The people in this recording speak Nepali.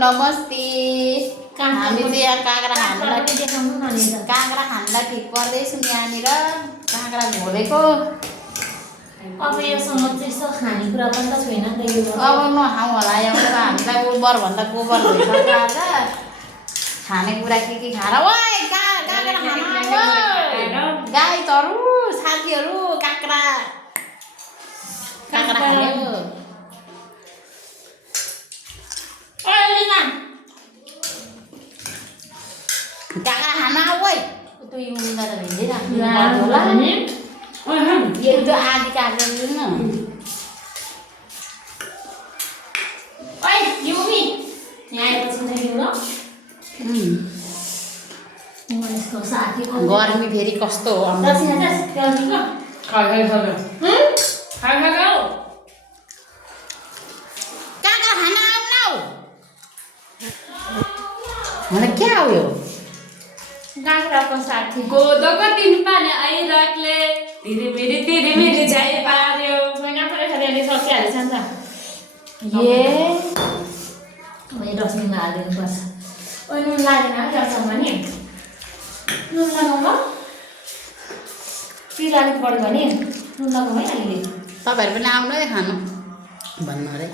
नमस्ते। हामी चाहिँ यहाँ काँक्रा खानुलाई ठिक पर्दैछौँ यहाँनिर काँक्रा घोलेको। अब योसँग चाहिँ यस्तो खानेकुरा पनि त छैन नि त यो। अब नखाउँ होला यो हामीलाई गोबरभन्दा गोबर भइसक्यो आज। खानेकुरा के खाएर ओइ काँक्रा खान गाई तरु साथीहरू काँक्रा खायो। काँक्रा खान आऊ ओइ। त्यो युनिदा त भिन्दै राख्नु होला नि। यो त्यो आदि काटेर लिनु न। ओइ युमी यहाँ आएपछि चाहिँ ल। यसको साथी गर्मी फेरि कस्तो हो काँक्रा खान आऊ न। मलाई क्या हो यो काँक्राको साथी गोदोको दिन पानी आइरहले तेरे मेरे जाइ पार्यो मैना परे खरेले सकिहाल्छ नि त। ये मैले डस्टबिनमा हालिदिनु पर्छ। ओइ नुन लागेन गर्छमा नि नुन लगाउँ ल। पिरो अलिक बढ्यो भने नुन लगाउँ है अहिले। तपाईँहरू पनि आउनु है खानु भन्नु अरे।